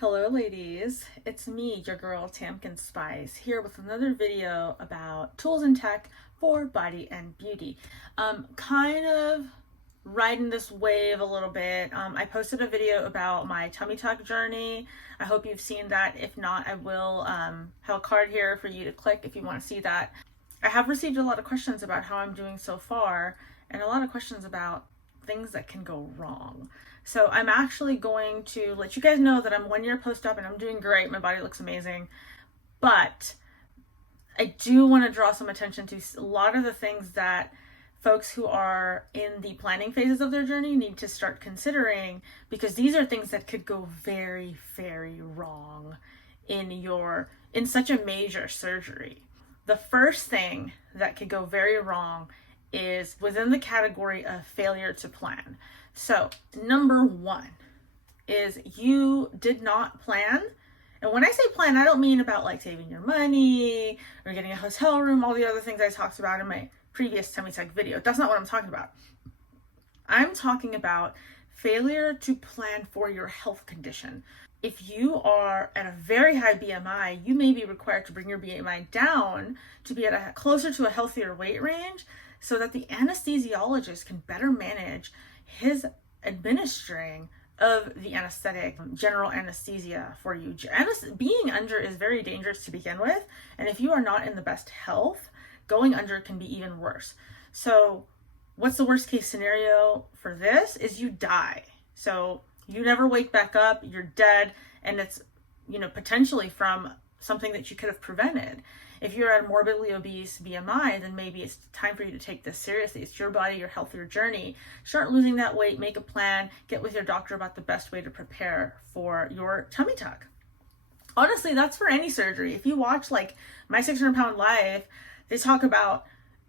Hello ladies, it's me, your girl Tamkin Spice, here with another video about tools and tech for body and beauty. Kind of riding this wave a little bit. I posted a video about my tummy tuck journey. I hope you've seen that. If not, I will have a card here for you to click if you want to see that. I have received a lot of questions about how I'm doing so far, and a lot of questions about things that can go wrong. So I'm actually going to let you guys know that I'm 1 year post-op and I'm doing great. My body looks amazing. But I do want to draw some attention to a lot of the things that folks who are in the planning phases of their journey need to start considering, because these are things that could go very, very wrong in such a major surgery. The first thing that could go very wrong is within the category of failure to plan. So number one is you did not plan. And when I say plan, I don't mean about like saving your money or getting a hotel room, all the other things I talked about in my previous tummy tuck video. That's not what I'm talking about. I'm talking about failure to plan for your health condition. If you are at a very high BMI, you may be required to bring your BMI down to be at closer to a healthier weight range, so that the anesthesiologist can better manage his administering of the anesthetic, general anesthesia for you. Being under is very dangerous to begin with, and if you are not in the best health, going under can be even worse. So what's the worst case scenario for this is you die. So you never wake back up, you're dead, and it's, potentially from something that you could have prevented. If you're at a morbidly obese BMI, then maybe it's time for you to take this seriously. It's your body, your health, your journey. Start losing that weight, make a plan, get with your doctor about the best way to prepare for your tummy tuck. Honestly, that's for any surgery. If you watch like My 600-Pound Life, they talk about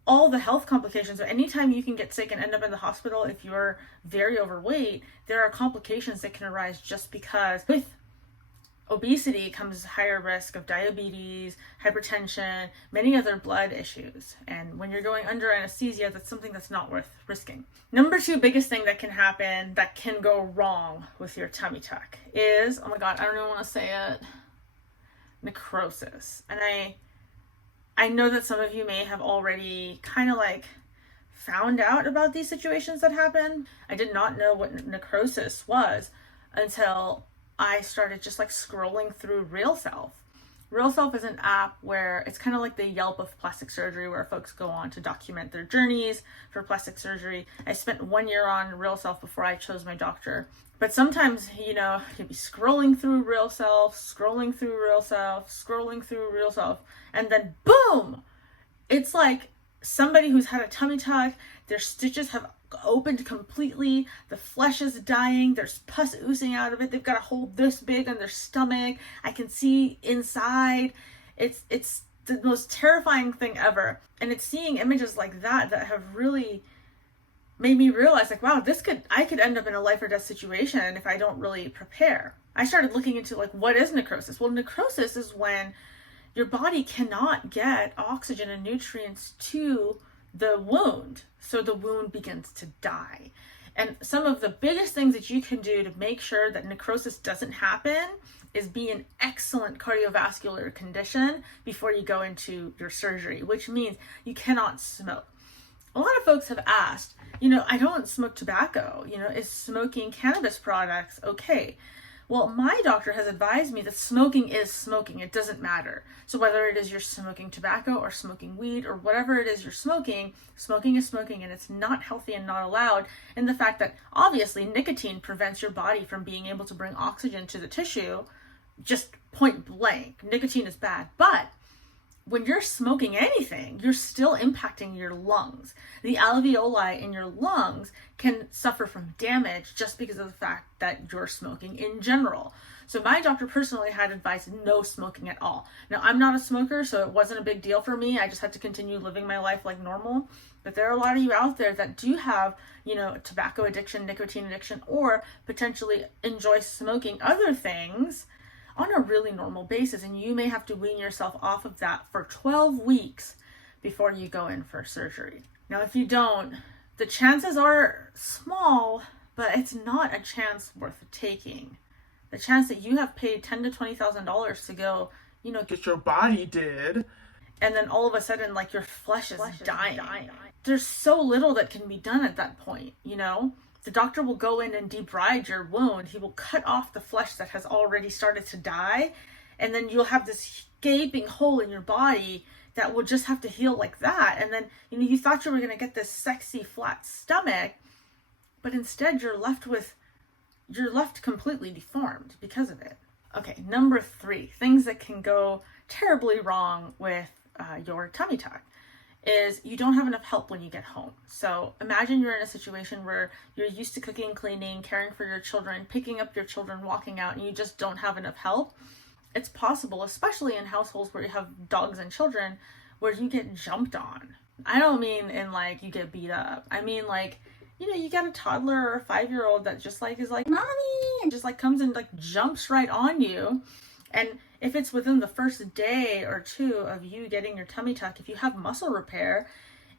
all the health complications. So anytime you can get sick and end up in the hospital, if you're very overweight, there are complications that can arise just because with obesity comes higher risk of diabetes, hypertension, many other blood issues. And when you're going under anesthesia, that's something that's not worth risking. Number two biggest thing that can happen that can go wrong with your tummy tuck is, oh my God, I don't even want to say it, necrosis. And I know that some of you may have already kind of like found out about these situations that happen. I did not know what necrosis was until I started just like scrolling through Real Self. Real Self is an app where it's kind of like the Yelp of plastic surgery, where folks go on to document their journeys for plastic surgery. I spent 1 year on Real Self before I chose my doctor. But sometimes, you'd be scrolling through Real Self, scrolling through Real Self, scrolling through Real Self, and then boom! It's like somebody who's had a tummy tuck, their stitches have opened completely, the flesh is dying, there's pus oozing out of it, they've got a hole this big on their stomach, I can see inside. It's the most terrifying thing ever. And it's seeing images like that have really made me realize, like, wow, I could end up in a life or death situation if I don't really prepare. I started looking into like, what is necrosis? Well, necrosis is when your body cannot get oxygen and nutrients to the wound, so the wound begins to die. And some of the biggest things that you can do to make sure that necrosis doesn't happen is be in excellent cardiovascular condition before you go into your surgery, which means you cannot smoke. A lot of folks have asked, I don't smoke tobacco, is smoking cannabis products okay? Well, my doctor has advised me that smoking is smoking. It doesn't matter. So whether it is you're smoking tobacco or smoking weed or whatever it is you're smoking, smoking is smoking, and it's not healthy and not allowed. And the fact that obviously nicotine prevents your body from being able to bring oxygen to the tissue, just point blank. Nicotine is bad. But when you're smoking anything, you're still impacting your lungs. The alveoli in your lungs can suffer from damage just because of the fact that you're smoking in general. So my doctor personally had advised no smoking at all. Now, I'm not a smoker, so it wasn't a big deal for me. I just had to continue living my life like normal. But there are a lot of you out there that do have, tobacco addiction, nicotine addiction, or potentially enjoy smoking other things on a really normal basis, and you may have to wean yourself off of that for 12 weeks before you go in for surgery. Now, if you don't, the chances are small, but it's not a chance worth taking. The chance that you have paid $10,000 to $20,000 to go, you know, get your body did, and then all of a sudden, like, your flesh is dying. There's so little that can be done at that point, you know? The doctor will go in and debride your wound. He will cut off the flesh that has already started to die, and then you'll have this gaping hole in your body that will just have to heal like that. And then, you know, you thought you were going to get this sexy flat stomach, but instead you're left completely deformed because of it. Okay, number 3, things that can go terribly wrong with your tummy tuck is you don't have enough help when you get home. So imagine you're in a situation where you're used to cooking, cleaning, caring for your children, picking up your children, walking out, and you just don't have enough help. It's possible, especially in households where you have dogs and children, where you get jumped on. I don't mean in like you get beat up. I mean like, you know, you got a toddler or a 5-year-old that just like is like, mommy, and just like comes and like jumps right on you. And if it's within the first day or 2 of you getting your tummy tuck, if you have muscle repair,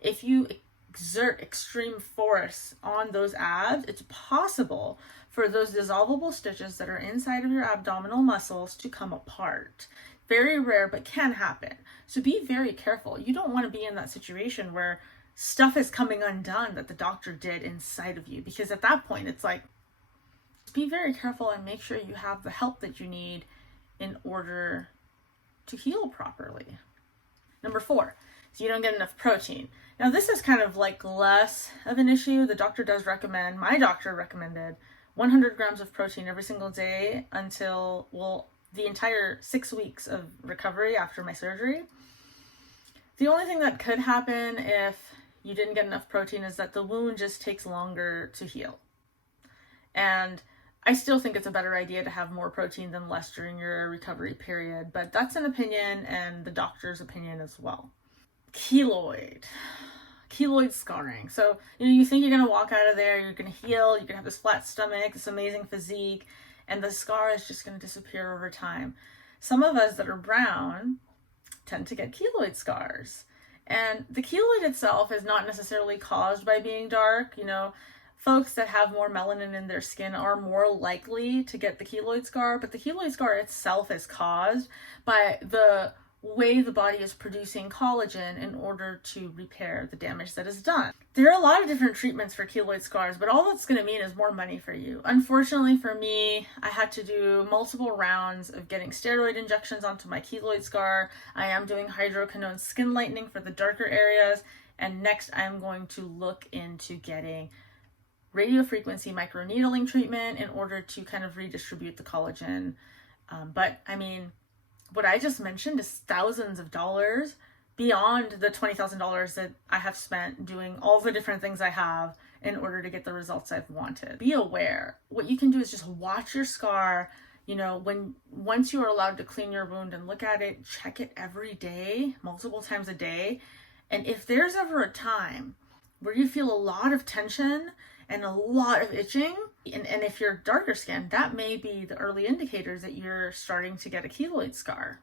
if you exert extreme force on those abs, it's possible for those dissolvable stitches that are inside of your abdominal muscles to come apart. Very rare, but can happen. So be very careful. You don't want to be in that situation where stuff is coming undone that the doctor did inside of you, because at that point it's like, be very careful and make sure you have the help that you need in order to heal properly. Number 4, so you don't get enough protein. Now this is kind of like less of an issue. The doctor does recommend, my doctor recommended 100 grams of protein every single day until, well, the entire 6 weeks of recovery after my surgery. The only thing that could happen if you didn't get enough protein is that the wound just takes longer to heal. And I still think it's a better idea to have more protein than less during your recovery period, but that's an opinion and the doctor's opinion as well. Keloid scarring. So, you know, you think you're going to walk out of there, you're going to heal, you're going to have this flat stomach, this amazing physique, and the scar is just going to disappear over time. Some of us that are brown tend to get keloid scars. And the keloid itself is not necessarily caused by being dark. You know, folks that have more melanin in their skin are more likely to get the keloid scar, but the keloid scar itself is caused by the way the body is producing collagen in order to repair the damage that is done. There are a lot of different treatments for keloid scars, but all that's going to mean is more money for you. Unfortunately for me, I had to do multiple rounds of getting steroid injections onto my keloid scar. I am doing hydroquinone skin lightening for the darker areas, and next I'm going to look into getting radiofrequency microneedling treatment in order to kind of redistribute the collagen. But I mean, what I just mentioned is thousands of dollars beyond the $20,000 that I have spent doing all the different things I have in order to get the results I've wanted. Be aware. What you can do is just watch your scar. You know, once you are allowed to clean your wound and look at it, check it every day, multiple times a day. And if there's ever a time where you feel a lot of tension and a lot of itching, and if you're darker skinned, that may be the early indicators that you're starting to get a keloid scar.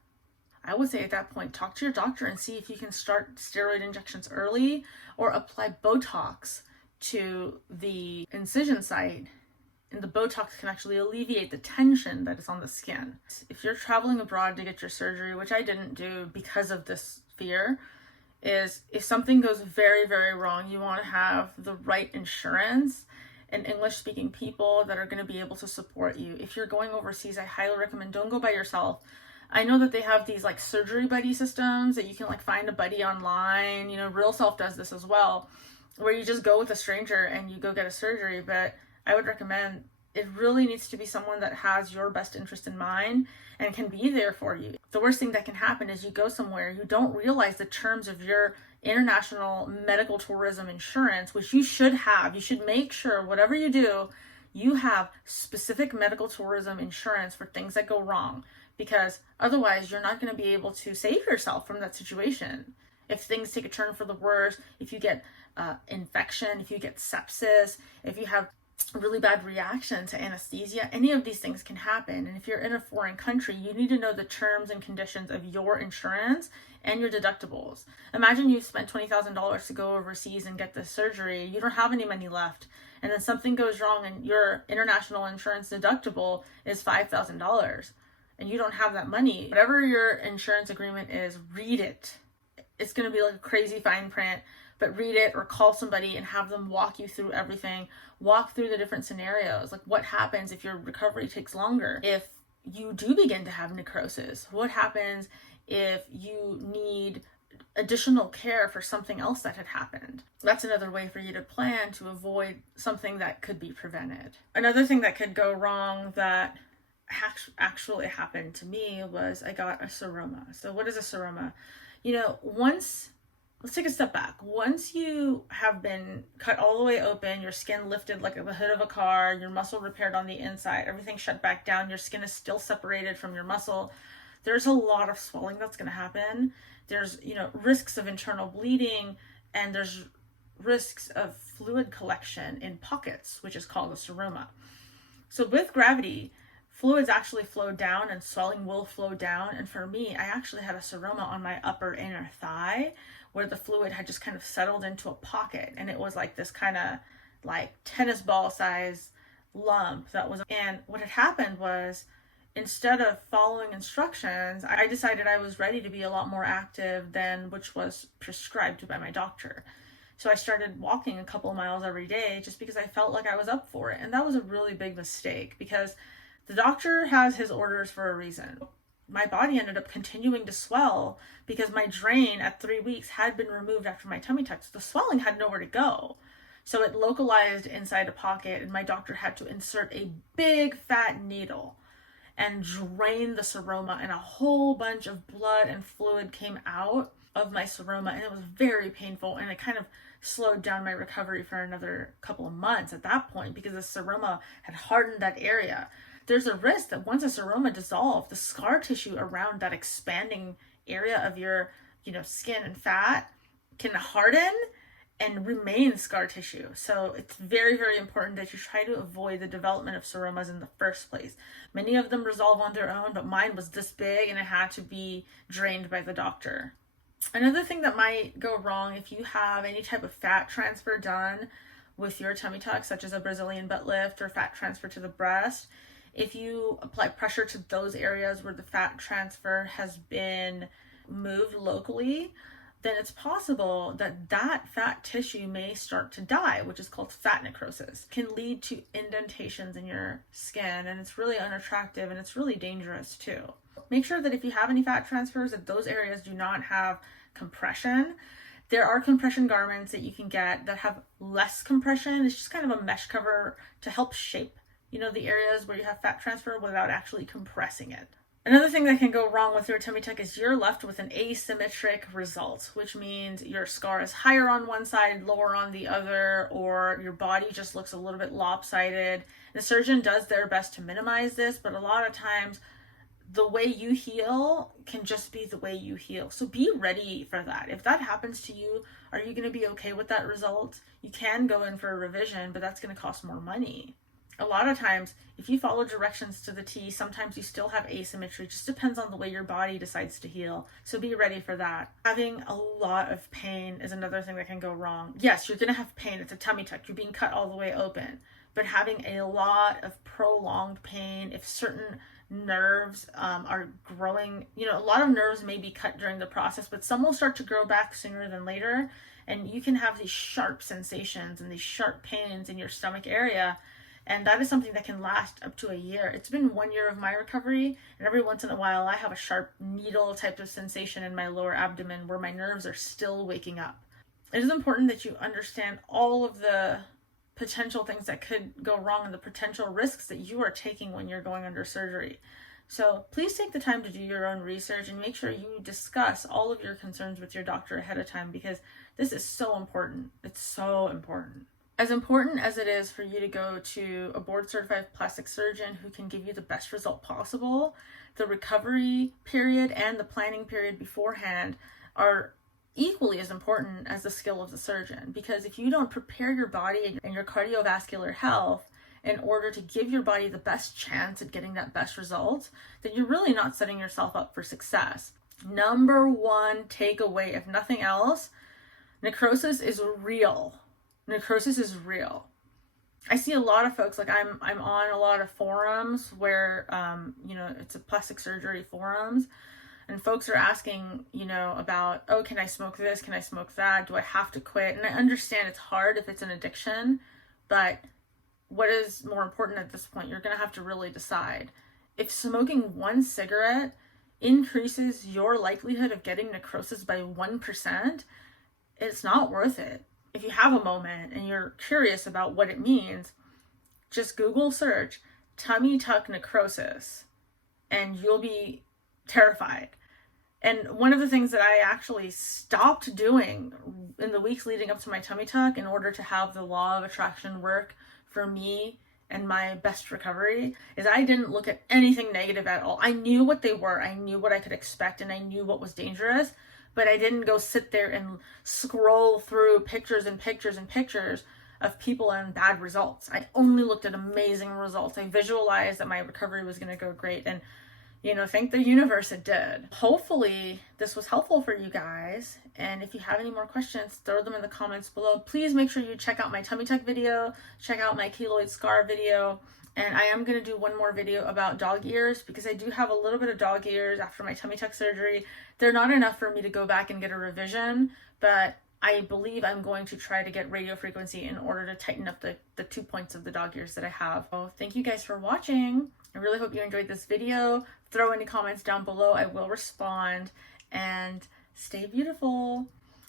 I would say at that point, talk to your doctor and see if you can start steroid injections early or apply Botox to the incision site. And the Botox can actually alleviate the tension that is on the skin. If you're traveling abroad to get your surgery, which I didn't do because of this fear, is if something goes very, very wrong, you want to have the right insurance and English-speaking people that are going to be able to support you. If you're going overseas, I highly recommend don't go by yourself. I know that they have these like surgery buddy systems that you can like find a buddy online. You know, Real Self does this as well, where you just go with a stranger and you go get a surgery. But I would recommend it really needs to be someone that has your best interest in mind and can be there for you. The worst thing that can happen is you go somewhere, you don't realize the terms of your international medical tourism insurance, which you should have. You should make sure whatever you do, you have specific medical tourism insurance for things that go wrong, because otherwise you're not going to be able to save yourself from that situation. If things take a turn for the worse, if you get infection, if you get sepsis, if you have really bad reaction to anesthesia. Any of these things can happen. And if you're in a foreign country, you need to know the terms and conditions of your insurance and your deductibles. Imagine you spent $20,000 to go overseas and get this surgery. You don't have any money left. And then something goes wrong and your international insurance deductible is $5,000 and you don't have that money. Whatever your insurance agreement is, read it. It's going to be like a crazy fine print, but read it or call somebody and have them walk you through everything. Walk through the different scenarios. Like, what happens if your recovery takes longer? If you do begin to have necrosis, what happens if you need additional care for something else that had happened? That's another way for you to plan to avoid something that could be prevented. Another thing that could go wrong that actually happened to me was I got a seroma. So what is a seroma? Let's take a step back. Once you have been cut all the way open, your skin lifted like the hood of a car, your muscle repaired on the inside, everything shut back down, your skin is still separated from your muscle, there's a lot of swelling that's going to happen. There's, risks of internal bleeding, and there's risks of fluid collection in pockets, which is called a seroma. So with gravity, fluids actually flow down and swelling will flow down. And for me, I actually had a seroma on my upper inner thigh where the fluid had just kind of settled into a pocket. And it was like this kind of like tennis ball size lump and what had happened was, instead of following instructions, I decided I was ready to be a lot more active than which was prescribed by my doctor. So I started walking a couple of miles every day just because I felt like I was up for it. And that was a really big mistake because the doctor has his orders for a reason. My body ended up continuing to swell because my drain at 3 weeks had been removed after my tummy tuck. So the swelling had nowhere to go. So it localized inside a pocket, and my doctor had to insert a big fat needle and drain the seroma, and a whole bunch of blood and fluid came out of my seroma, and it was very painful, and it kind of slowed down my recovery for another couple of months at that point because the seroma had hardened that area. There's a risk that once a seroma dissolves, the scar tissue around that expanding area of your, skin and fat can harden and remain scar tissue. So it's very, very important that you try to avoid the development of seromas in the first place. Many of them resolve on their own, but mine was this big and it had to be drained by the doctor. Another thing that might go wrong if you have any type of fat transfer done with your tummy tuck, such as a Brazilian butt lift or fat transfer to the breast, if you apply pressure to those areas where the fat transfer has been moved locally, then it's possible that that fat tissue may start to die, which is called fat necrosis. It can lead to indentations in your skin, and it's really unattractive and it's really dangerous too. Make sure that if you have any fat transfers, that those areas do not have compression. There are compression garments that you can get that have less compression. It's just kind of a mesh cover to help shape the areas where you have fat transfer without actually compressing it. Another thing that can go wrong with your tummy tuck is you're left with an asymmetric result, which means your scar is higher on one side, lower on the other, or your body just looks a little bit lopsided. The surgeon does their best to minimize this, but a lot of times the way you heal can just be the way you heal. So be ready for that. If that happens to you, are you going to be okay with that result? You can go in for a revision, but that's going to cost more money. A lot of times, if you follow directions to the T, sometimes you still have asymmetry. It just depends on the way your body decides to heal. So be ready for that. Having a lot of pain is another thing that can go wrong. Yes, you're going to have pain. It's a tummy tuck. You're being cut all the way open. But having a lot of prolonged pain, if certain nerves are growing, a lot of nerves may be cut during the process, but some will start to grow back sooner than later. And you can have these sharp sensations and these sharp pains in your stomach area. And that is something that can last up to a year. It's been 1 year of my recovery, and every once in a while I have a sharp needle type of sensation in my lower abdomen where my nerves are still waking up. It is important that you understand all of the potential things that could go wrong and the potential risks that you are taking when you're going under surgery. So please take the time to do your own research and make sure you discuss all of your concerns with your doctor ahead of time, because this is so important. It's so important. As important as it is for you to go to a board-certified plastic surgeon who can give you the best result possible, the recovery period and the planning period beforehand are equally as important as the skill of the surgeon, because if you don't prepare your body and your cardiovascular health in order to give your body the best chance at getting that best result, then you're really not setting yourself up for success. Number one takeaway, if nothing else, necrosis is real. Necrosis is real. I see a lot of folks, like I'm on a lot of forums where, it's a plastic surgery forums, and folks are asking, about, oh, can I smoke this? Can I smoke that? Do I have to quit? And I understand it's hard if it's an addiction, but what is more important at this point? You're going to have to really decide. If smoking one cigarette increases your likelihood of getting necrosis by 1%, it's not worth it. If you have a moment and you're curious about what it means, just Google search tummy tuck necrosis and you'll be terrified. And one of the things that I actually stopped doing in the weeks leading up to my tummy tuck in order to have the law of attraction work for me and my best recovery is I didn't look at anything negative at all. I knew what they were. I knew what I could expect and I knew what was dangerous, but I didn't go sit there and scroll through pictures and pictures and pictures of people and bad results. I only looked at amazing results. I visualized that my recovery was going to go great, and thank the universe it did. Hopefully this was helpful for you guys. And if you have any more questions, throw them in the comments below. Please make sure you check out my tummy tuck video, check out my keloid scar video. And I am going to do one more video about dog ears because I do have a little bit of dog ears after my tummy tuck surgery. They're not enough for me to go back and get a revision, but I believe I'm going to try to get radio frequency in order to tighten up the 2 points of the dog ears that I have. So thank you guys for watching. I really hope you enjoyed this video. Throw any comments down below. I will respond, and stay beautiful.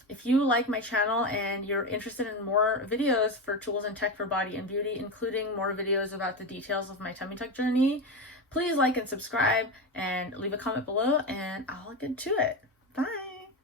If you like my channel and you're interested in more videos for tools and tech for body and beauty, including more videos about the details of my tummy tuck journey, please like and subscribe and leave a comment below, and I'll get to it. Bye.